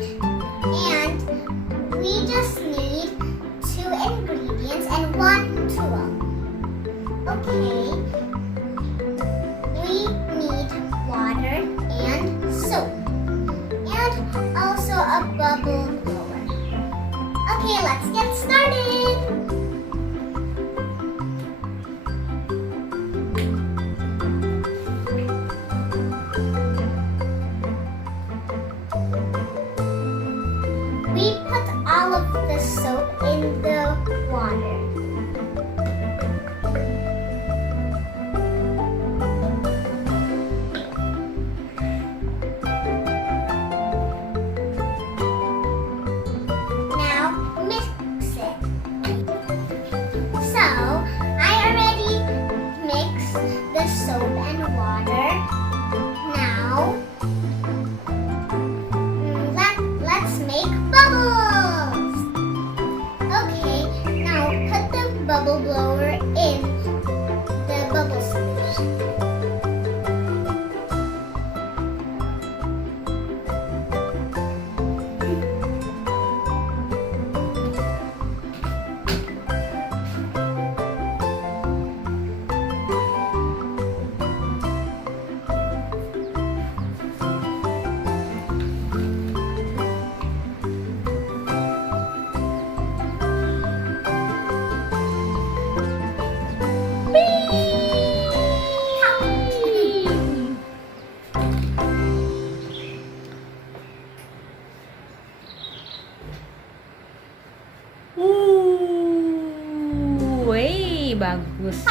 And we just need 2 ingredients and 1 tool. Okay. We need water and soap. And also a bubble blower. Okay, let's get started. We put all of the soap in the water. Now mix it. So I already mixed the soap and water. Now let's make bubbles. Okay, now put the bubble blower in the bubble solution. Wey, bagus.